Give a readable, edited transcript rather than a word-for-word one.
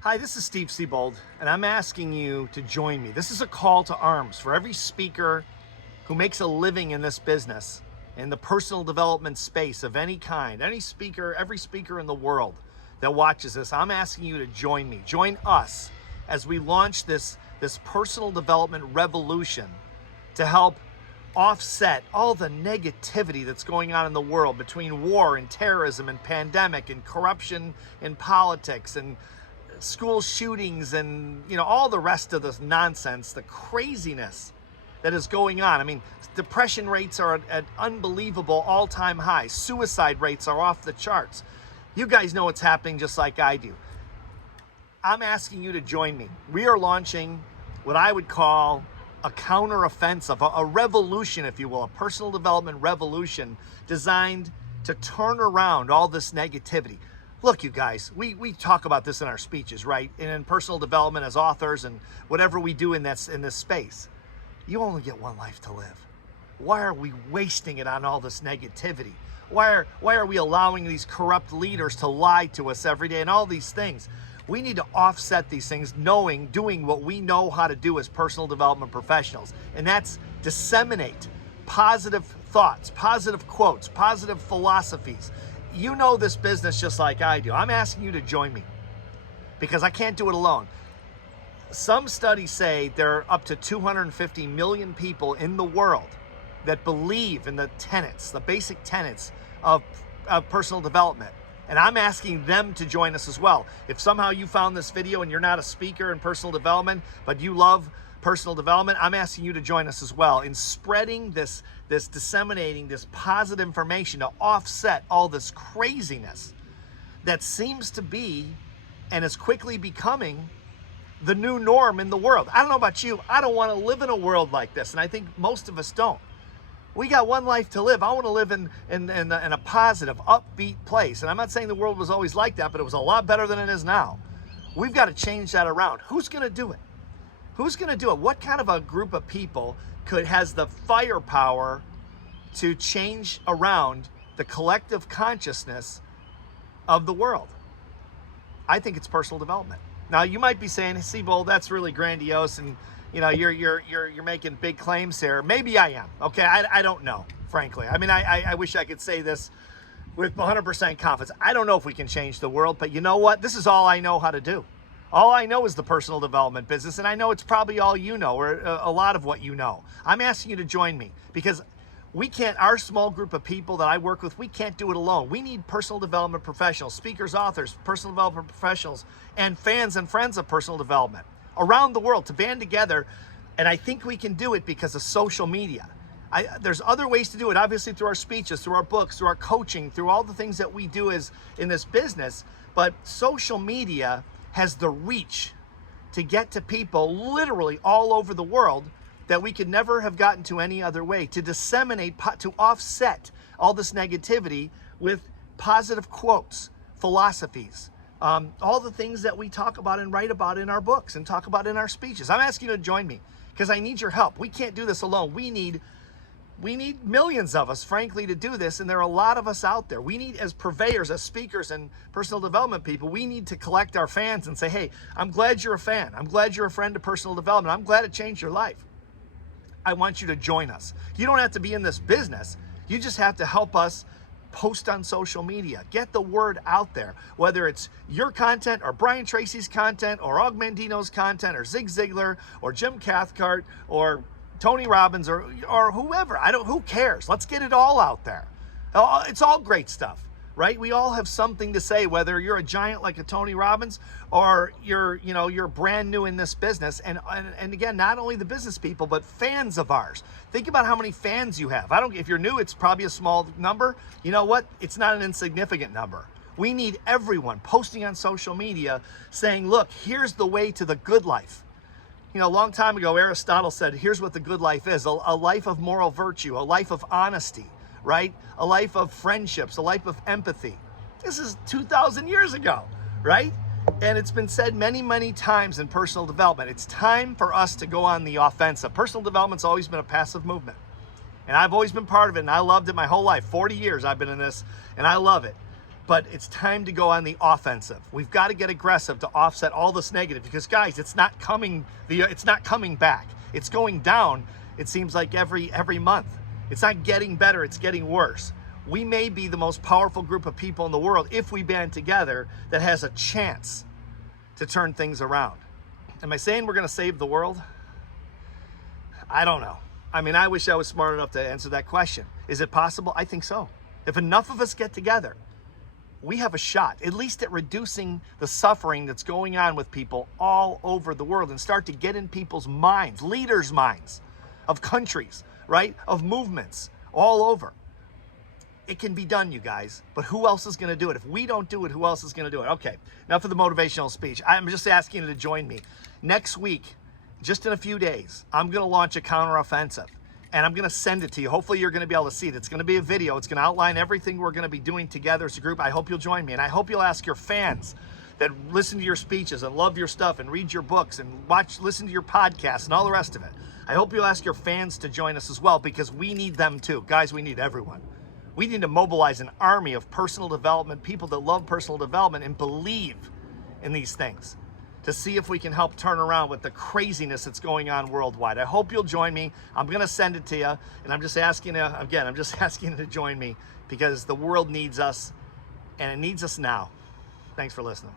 Hi, this is Steve Siebold, and I'm asking you to join me. This is a call to arms for every speaker who makes a living in this business, in the personal development space of any kind. Every speaker in the world that watches this, I'm asking you to join me. Join us as we launch this personal development revolution to help offset all the negativity that's going on in the world between war and terrorism and pandemic and corruption in politics and school shootings and all the rest of this nonsense, the craziness that is going on. I mean, depression rates are at unbelievable all-time highs. Suicide rates are off the charts. You guys know what's happening just like I do. I'm asking you to join me. We are launching what I would call a counter-offensive, a revolution, if you will, a personal development revolution designed to turn around all this negativity. Look, you guys, we talk about this in our speeches, right? And in personal development as authors and whatever we do in this space. You only get one life to live. Why are we wasting it on all this negativity? Why are we allowing these corrupt leaders to lie to us every day and all these things? We need to offset these things, doing what we know how to do as personal development professionals. And that's disseminate positive thoughts, positive quotes, positive philosophies. You know this business just like I do. I'm asking you to join me because I can't do it alone. Some studies say there are up to 250 million people in the world that believe in the tenets, the basic tenets of personal development. And I'm asking them to join us as well. If somehow you found this video and you're not a speaker in personal development, but you love personal development, I'm asking you to join us as well in spreading this disseminating this positive information to offset all this craziness that seems to be and is quickly becoming the new norm in the world. I don't know about you. I don't want to live in a world like this, and I think most of us don't. We got one life to live. I want to live in a positive, upbeat place. And I'm not saying the world was always like that, but it was a lot better than it is now. We've got to change that around. Who's going to do it? Who's going to do it? What kind of a group of people has the firepower to change around the collective consciousness of the world? I think it's personal development. Now, you might be saying, Siebold, that's really grandiose, and you're making big claims here. Maybe I am. Okay, I don't know, frankly. I mean, I wish I could say this with 100% confidence. I don't know if we can change the world, but you know what? This is all I know how to do. All I know is the personal development business, and I know it's probably all you know, or a lot of what you know. I'm asking you to join me because we can't, our small group of people that I work with, we can't do it alone. We need personal development professionals, speakers, authors, personal development professionals, and fans and friends of personal development around the world to band together. And I think we can do it because of social media. There's other ways to do it, obviously through our speeches, through our books, through our coaching, through all the things that we do in this business. But social media has the reach to get to people literally all over the world that we could never have gotten to any other way, to disseminate, to offset all this negativity with positive quotes, philosophies, all the things that we talk about and write about in our books and talk about in our speeches. I'm asking you to join me because I need your help. We can't do this alone. We need millions of us, frankly, to do this, and there are a lot of us out there. We need, as purveyors, as speakers and personal development people, we need to collect our fans and say, hey, I'm glad you're a fan. I'm glad you're a friend of personal development. I'm glad it changed your life. I want you to join us. You don't have to be in this business. You just have to help us post on social media. Get the word out there, whether it's your content or Brian Tracy's content or Og Mandino's content or Zig Ziglar or Jim Cathcart or Tony Robbins or whoever. Who cares? Let's get it all out there. It's all great stuff, right? We all have something to say, whether you're a giant like a Tony Robbins or you're brand new in this business. And again, not only the business people, but fans of ours. Think about how many fans you have. If you're new, it's probably a small number. You know what? It's not an insignificant number. We need everyone posting on social media saying, look, here's the way to the good life. A long time ago, Aristotle said, here's what the good life is: a life of moral virtue, a life of honesty, right? A life of friendships, a life of empathy. This is 2,000 years ago, right? And it's been said many, many times in personal development. It's time for us to go on the offensive. Personal development's always been a passive movement. And I've always been part of it, and I loved it my whole life. 40 years I've been in this, and I love it. but it's time to go on the offensive. We've got to get aggressive to offset all this negative, because guys, it's not coming back. It's going down, it seems like every month. It's not getting better, it's getting worse. We may be the most powerful group of people in the world if we band together that has a chance to turn things around. Am I saying we're going to save the world? I don't know. I mean, I wish I was smart enough to answer that question. Is it possible? I think so. If enough of us get together, we have a shot, at least at reducing the suffering that's going on with people all over the world, and start to get in people's minds, leaders' minds, of countries, right? Of movements all over. It can be done, you guys, but who else is going to do it? If we don't do it, who else is going to do it? Okay, now for the motivational speech. I'm just asking you to join me. Next week, just in a few days, I'm going to launch a counteroffensive, and I'm going to send it to you. Hopefully you're going to be able to see it. It's going to be a video. It's going to outline everything we're going to be doing together as a group. I hope you'll join me, and I hope you'll ask your fans that listen to your speeches and love your stuff and read your books and listen to your podcasts and all the rest of it. I hope you'll ask your fans to join us as well, because we need them too. Guys, we need everyone. We need to mobilize an army of personal development, people that love personal development and believe in these things, to see if we can help turn around with the craziness that's going on worldwide. I hope you'll join me. I'm going to send it to you, and I'm just asking you, again, I'm just asking you to join me, because the world needs us, and it needs us now. Thanks for listening.